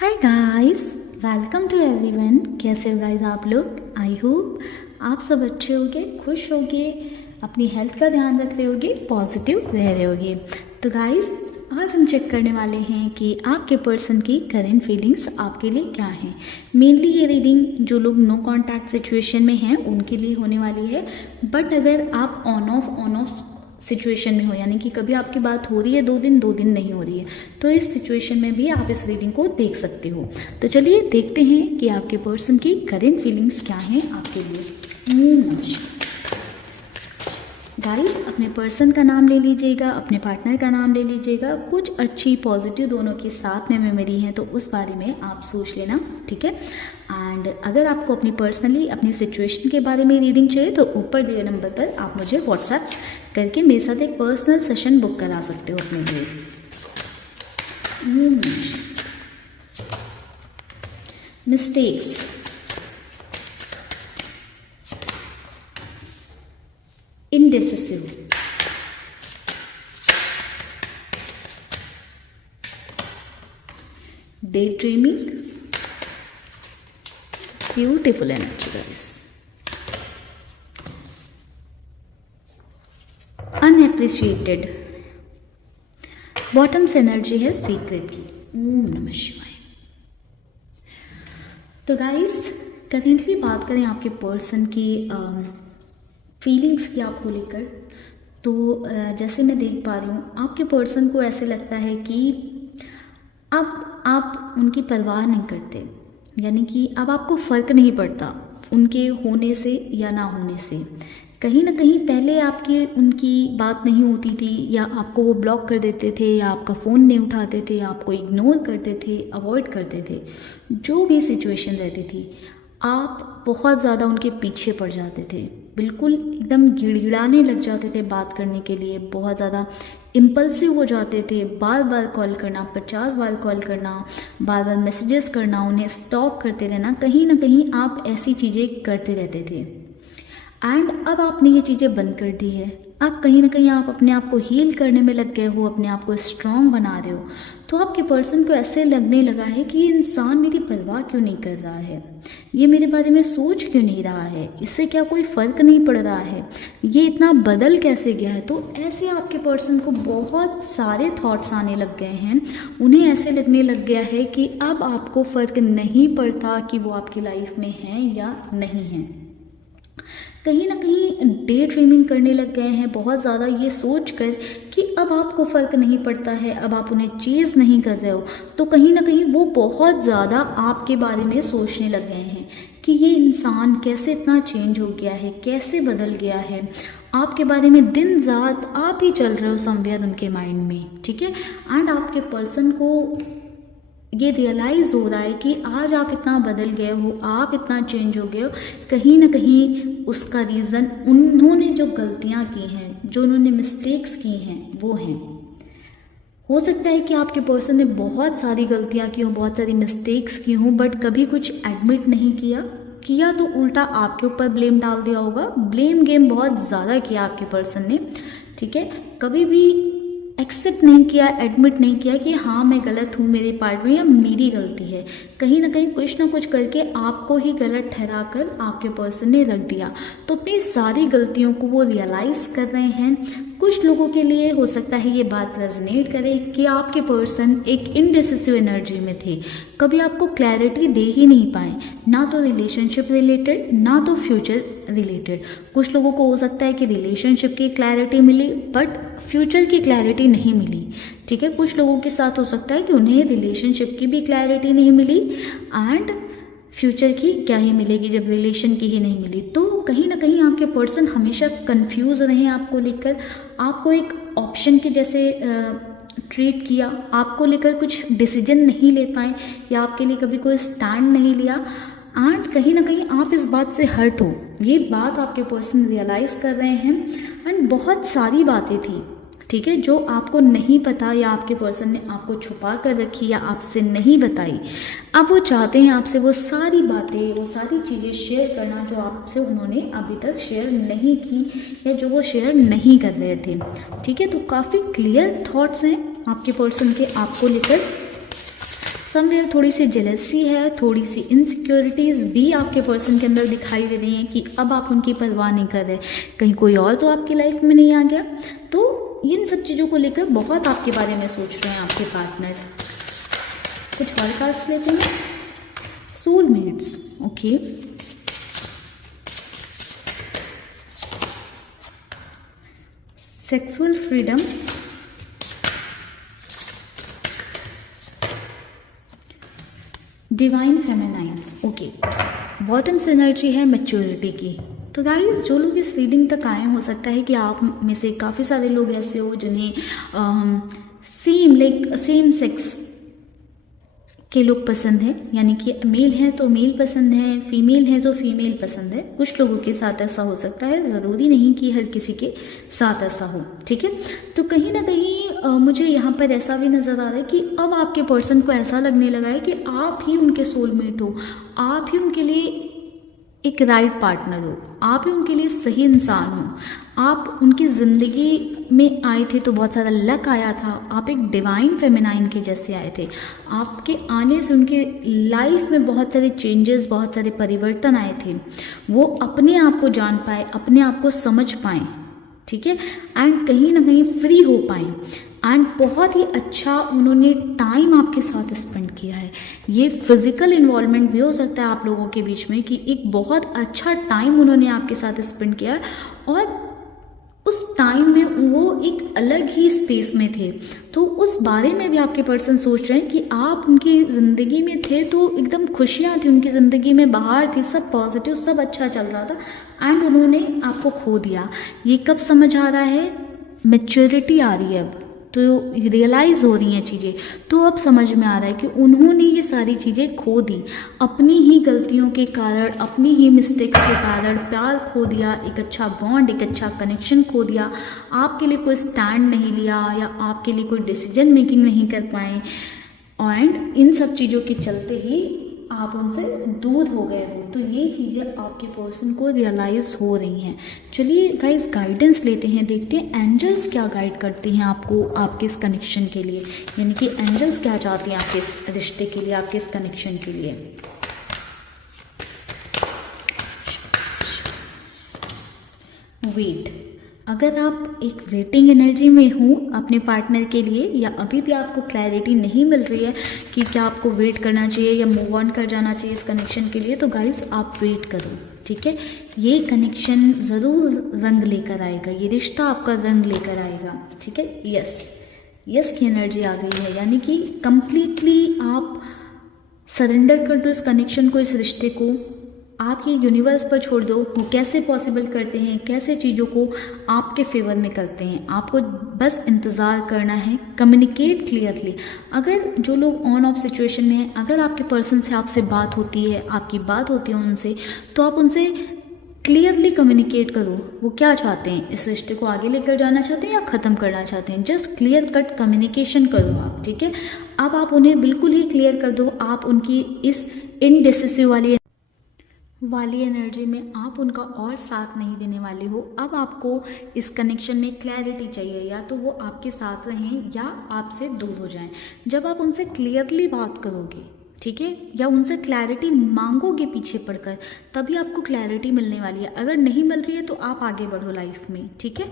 Hi guys, welcome to everyone. कैसे हो guys आप लोग? आई होप आप सब अच्छे होगे, खुश होगे, अपनी हेल्थ का ध्यान रख रहे होगे, पॉजिटिव रह रहे होगे। तो गाइस आज हम चेक करने वाले हैं कि आपके पर्सन की करेंट फीलिंग्स आपके लिए क्या हैं। मेनली ये रीडिंग जो लोग नो कांटेक्ट सिचुएशन में हैं उनके लिए होने वाली है। बट अगर आप ऑन ऑफ सिचुएशन में हो, यानी कि कभी आपकी बात हो रही है 2 दिन नहीं हो रही है, तो इस सिचुएशन में भी आप इस रीडिंग को देख सकते हो। तो चलिए देखते हैं कि आपके पर्सन की करेंट फीलिंग्स क्या हैं आपके लिए। गाइस अपने पर्सन का नाम ले लीजिएगा, अपने पार्टनर का नाम ले लीजिएगा। कुछ अच्छी पॉजिटिव दोनों के साथ में मेमोरी है तो उस बारे में आप सोच लेना, ठीक है। एंड अगर आपको अपनी पर्सनली अपनी सिचुएशन के बारे में रीडिंग चाहिए तो ऊपर दिए नंबर पर आप मुझे व्हाट्सएप करके मेरे साथ एक पर्सनल सेशन बुक करा सकते हो अपने लिए। Mistakes, indecisive, daydreaming, beautiful energy guys, unappreciated, bottoms energy है सीक्रेट की। ओम नमः शिवाय। तो गाइस करेंटली बात करें आपके पर्सन की फीलिंग्स की आपको लेकर, तो जैसे मैं देख पा रही हूँ आपके पर्सन को ऐसे लगता है कि अब आप उनकी परवाह नहीं करते, यानी कि अब आपको फ़र्क नहीं पड़ता उनके होने से या ना होने से। कहीं ना कहीं पहले आपकी उनकी बात नहीं होती थी, या आपको वो ब्लॉक कर देते थे, या आपका फ़ोन नहीं उठाते थे, आपको इग्नोर करते थे, अवॉइड करते थे। जो भी सिचुएशन रहती थी आप बहुत ज़्यादा उनके पीछे पड़ जाते थे, बिल्कुल एकदम गिड़गिड़ाने लग जाते थे बात करने के लिए, बहुत ज़्यादा इम्पल्सिव हो जाते थे। बार बार कॉल करना, 50 बार कॉल करना, बार बार मैसेजेस करना, उन्हें स्टॉक करते रहना, कहीं ना कहीं आप ऐसी चीज़ें करते रहते थे। एंड अब आपने ये चीज़ें बंद कर दी है। अब कहीं ना कहीं आप अपने आप को हील करने में लग गए हो, अपने आप को स्ट्रॉन्ग बना रहे हो। तो आपके पर्सन को ऐसे लगने लगा है कि ये इंसान मेरी परवाह क्यों नहीं कर रहा है, ये मेरे बारे में सोच क्यों नहीं रहा है, इससे क्या कोई फ़र्क नहीं पड़ रहा है, ये इतना बदल कैसे गया है। तो ऐसे आपके पर्सन को बहुत सारे थॉट्स आने लग गए हैं। उन्हें ऐसे लगने लग गया है कि अब आपको फ़र्क नहीं पड़ता कि वो आपकी लाइफ में है या नहीं है। कहीं ना कहीं डे ड्रीमिंग करने लग गए हैं बहुत ज़्यादा, ये सोच कर कि अब आपको फ़र्क नहीं पड़ता है, अब आप उन्हें चेज़ नहीं कर रहे हो। तो कहीं ना कहीं वो बहुत ज़्यादा आपके बारे में सोचने लग गए हैं कि ये इंसान कैसे इतना चेंज हो गया है, कैसे बदल गया है। आपके बारे में दिन रात आप ही चल रहे हो समवेयर उनके माइंड में, ठीक है। एंड आपके पर्सन को ये रियलाइज़ हो रहा है कि आज आप इतना बदल गए हो, आप इतना चेंज हो गए हो। कहीं ना कहीं उसका रीज़न उन्होंने जो गलतियाँ की हैं, जो उन्होंने मिस्टेक्स की हैं वो हैं। हो सकता है कि आपके पर्सन ने बहुत सारी गलतियाँ की हों, बहुत सारी मिस्टेक्स की हों, बट कभी कुछ एडमिट नहीं किया तो उल्टा आपके ऊपर ब्लेम डाल दिया होगा। ब्लेम गेम बहुत ज़्यादा किया आपके पर्सन ने, ठीक है। कभी भी एक्सेप्ट नहीं किया, एडमिट नहीं किया कि हाँ मैं गलत हूँ, मेरे पार्ट में या मेरी गलती है। कहीं ना कहीं कुछ ना कुछ करके आपको ही गलत ठहरा कर आपके पर्सन ने रख दिया। तो अपनी सारी गलतियों को वो रियलाइज़ कर रहे हैं। कुछ लोगों के लिए हो सकता है ये बात रेजोनेट करे कि आपके पर्सन एक इनडिसिसिव एनर्जी में थे, कभी आपको क्लैरिटी दे ही नहीं पाए, ना तो रिलेशनशिप रिलेटेड ना तो फ्यूचर रिलेटेड। कुछ लोगों को हो सकता है कि रिलेशनशिप की क्लैरिटी मिली बट फ्यूचर की क्लैरिटी नहीं मिली, ठीक है। कुछ लोगों के साथ हो सकता है कि उन्हें रिलेशनशिप की भी क्लैरिटी नहीं मिली एंड फ्यूचर की क्या ही मिलेगी जब रिलेशन की ही नहीं मिली। तो कहीं ना कहीं आपके पर्सन हमेशा कंफ्यूज रहे आपको लेकर, आपको एक ऑप्शन के जैसे ट्रीट किया, आपको लेकर कुछ डिसीजन नहीं ले पाए, या आपके लिए कभी कोई स्टैंड नहीं लिया। एंड कहीं ना कहीं आप इस बात से हर्ट हो, ये बात आपके पर्सन रियलाइज़ कर रहे हैं। एंड बहुत सारी बातें थी, ठीक है, जो आपको नहीं पता या आपके पर्सन ने आपको छुपा कर रखी या आपसे नहीं बताई। अब वो चाहते हैं आपसे वो सारी बातें, वो सारी चीज़ें शेयर करना जो आपसे उन्होंने अभी तक शेयर नहीं की या जो वो शेयर नहीं कर रहे थे, ठीक है। तो काफ़ी क्लियर थॉट्स हैं आपके पर्सन के आपको लेकर। समवेयर थोड़ी सी जेलसी है, थोड़ी सी इनसिक्योरिटीज़ भी आपके पर्सन के अंदर दिखाई दे रही हैं कि अब आप उनकी परवाह नहीं कर रहे, कहीं कोई और तो आपकी लाइफ में नहीं आ गया। तो इन सब चीज़ों को लेकर बहुत आपके बारे में सोच रहे हैं आपके पार्टनर। कुछ और कार्ड्स लेते हैं। Soulmates, okay. Sexual freedom, divine feminine, okay. Bottoms energy है मैच्योरिटी की। तो गाइस, जो लोग इस रीडिंग तक आए, हो सकता है कि आप में से काफ़ी सारे लोग ऐसे हो जिन्हें सेम सेक्स के लोग पसंद हैं, यानी कि मेल हैं तो मेल पसंद है, फीमेल है तो फीमेल पसंद है। कुछ लोगों के साथ ऐसा हो सकता है, ज़रूरी नहीं कि हर किसी के साथ ऐसा हो, ठीक है। तो कहीं ना कहीं मुझे यहाँ पर ऐसा भी नज़र आ रहा है कि अब आपके पर्सन को ऐसा लगने लगा है कि आप ही उनके सोलमेट हो, आप ही उनके लिए एक राइट पार्टनर हो, आप ही उनके लिए सही इंसान हो। आप उनकी ज़िंदगी में आए थे तो बहुत सारा लक आया था, आप एक डिवाइन फेमिनाइन के जैसे आए थे। आपके आने से उनके लाइफ में बहुत सारे चेंजेस, बहुत सारे परिवर्तन आए थे। वो अपने आप को जान पाए, अपने आप को समझ पाएँ, ठीक है, एंड कहीं ना कहीं फ्री हो पाएँ, एंड बहुत ही अच्छा उन्होंने टाइम आपके साथ स्पेंड किया है। ये फिज़िकल इन्वॉल्वमेंट भी हो सकता है आप लोगों के बीच में कि एक बहुत अच्छा टाइम उन्होंने आपके साथ स्पेंड किया है, और उस टाइम में वो एक अलग ही स्पेस में थे। तो उस बारे में भी आपके पर्सन सोच रहे हैं कि आप उनकी ज़िंदगी में थे तो एकदम खुशियाँ थी उनकी ज़िंदगी में, बाहर थी, सब पॉजिटिव, सब अच्छा चल रहा था, एंड उन्होंने आपको खो दिया। ये कब समझ आ रहा है? मैच्योरिटी आ रही है अब, तो रियलाइज़ हो रही हैं चीज़ें, तो अब समझ में आ रहा है कि उन्होंने ये सारी चीज़ें खो दी अपनी ही गलतियों के कारण, अपनी ही मिस्टेक्स के कारण। प्यार खो दिया, एक अच्छा बॉन्ड, एक अच्छा कनेक्शन खो दिया, आपके लिए कोई स्टैंड नहीं लिया, या आपके लिए कोई डिसीजन मेकिंग नहीं कर पाए, एंड इन सब चीज़ों के चलते ही आप उनसे दूर हो गए हो। तो ये चीज़ें आपके पर्सन को रियलाइज़ हो रही हैं। चलिए गाइस, गाइडेंस लेते हैं, देखते हैं एंजल्स क्या गाइड करती हैं आपको आपके इस कनेक्शन के लिए, यानी कि एंजल्स क्या चाहती हैं आपके इस रिश्ते के लिए, आपके इस कनेक्शन के लिए। वेट, अगर आप एक वेटिंग एनर्जी में हो अपने पार्टनर के लिए, या अभी भी आपको क्लैरिटी नहीं मिल रही है कि क्या आपको वेट करना चाहिए या मूव ऑन कर जाना चाहिए इस कनेक्शन के लिए, तो गाइस आप वेट करो, ठीक है। ये कनेक्शन ज़रूर रंग लेकर आएगा, ये रिश्ता आपका रंग लेकर आएगा, ठीक है। यस की एनर्जी आ गई है, यानी कि कंप्लीटली आप सरेंडर कर दो इस कनेक्शन को, इस रिश्ते को, आप ये यूनिवर्स पर छोड़ दो। वो कैसे पॉसिबल करते हैं, कैसे चीज़ों को आपके फेवर में करते हैं, आपको बस इंतज़ार करना है। Communicate clearly. अगर जो लोग ऑन ऑफ सिचुएशन में हैं, अगर आपके पर्सन से आपसे बात होती है, आपकी बात होती है उनसे, तो आप उनसे क्लियरली कम्युनिकेट करो वो क्या चाहते हैं, इस रिश्ते को आगे लेकर जाना चाहते हैं या ख़त्म करना चाहते हैं। जस्ट क्लियर कट कम्युनिकेशन करो आप, ठीक है। अब आप उन्हें बिल्कुल ही क्लियर कर दो, आप उनकी इस इनडिसिसिव वाली एनर्जी में आप उनका और साथ नहीं देने वाले हो। अब आपको इस कनेक्शन में क्लैरिटी चाहिए, या तो वो आपके साथ रहें या आपसे दूर हो जाएं। जब आप उनसे क्लियरली बात करोगे, ठीक है, या उनसे क्लैरिटी मांगोगे पीछे पड़कर, तभी आपको क्लैरिटी मिलने वाली है। अगर नहीं मिल रही है तो आप आगे बढ़ो लाइफ में, ठीक है।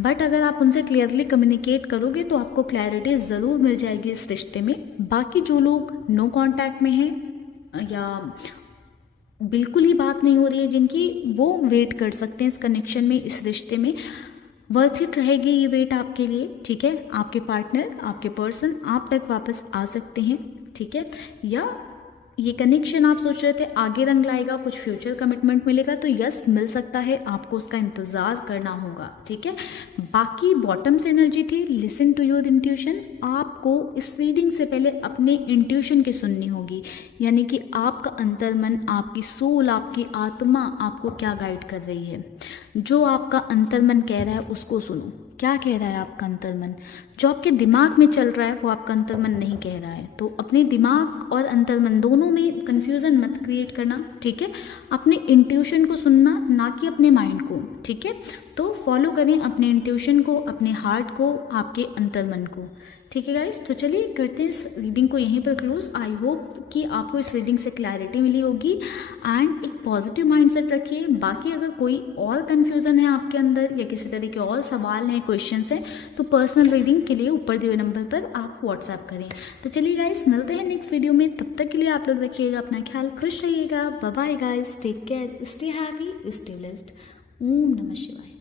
बट अगर आप उनसे क्लियरली कम्युनिकेट करोगे तो आपको क्लैरिटी ज़रूर मिल जाएगी इस रिश्ते में। बाकी जो लोग नो कॉन्टैक्ट में हैं या बिल्कुल ही बात नहीं हो रही है जिनकी, वो वेट कर सकते हैं इस कनेक्शन में, इस रिश्ते में। वर्थ इट रहेगी ये वेट आपके लिए, ठीक है। आपके पार्टनर, आपके पर्सन आप तक वापस आ सकते हैं, ठीक है। या ये कनेक्शन आप सोच रहे थे आगे रंग लाएगा, कुछ फ्यूचर कमिटमेंट मिलेगा, तो यस मिल सकता है, आपको उसका इंतज़ार करना होगा, ठीक है। बाकी बॉटम से एनर्जी थी लिसन टू योर इंट्यूशन। आपको इस रीडिंग से पहले अपने इंट्यूशन की सुननी होगी, यानी कि आपका अंतर्मन, आपकी सोल, आपकी आत्मा आपको क्या गाइड कर रही है। जो आपका अंतर्मन कह रहा है उसको सुनो। क्या कह रहा है आपका अंतर्मन? जो आपके दिमाग में चल रहा है वो आपका अंतर्मन नहीं कह रहा है। तो अपने दिमाग और अंतर्मन दोनों में कंफ्यूजन मत क्रिएट करना, ठीक है। अपने इंट्यूशन को सुनना, ना कि अपने माइंड को, ठीक है। तो फॉलो करें अपने इंट्यूशन को, अपने हार्ट को, आपके अंतर्मन को, ठीक है गाइस, तो चलिए करते हैं इस रीडिंग को यहीं पर क्लोज। आई होप कि आपको इस रीडिंग से क्लैरिटी मिली होगी एंड एक पॉजिटिव माइंडसेट रखिए। बाकी अगर कोई और कन्फ्यूज़न है आपके अंदर या किसी तरह के और सवाल हैं, क्वेश्चंस हैं, तो पर्सनल रीडिंग के लिए ऊपर दिए हुए नंबर पर आप व्हाट्सएप करें। तो चलिए गाइस, मिलते हैं नेक्स्ट वीडियो में। तब तक के लिए आप लोग रखिएगा अपना ख्याल, खुश रहिएगा। Bye bye guys, take care, stay happy, stay blessed. ओम नमः शिवाय।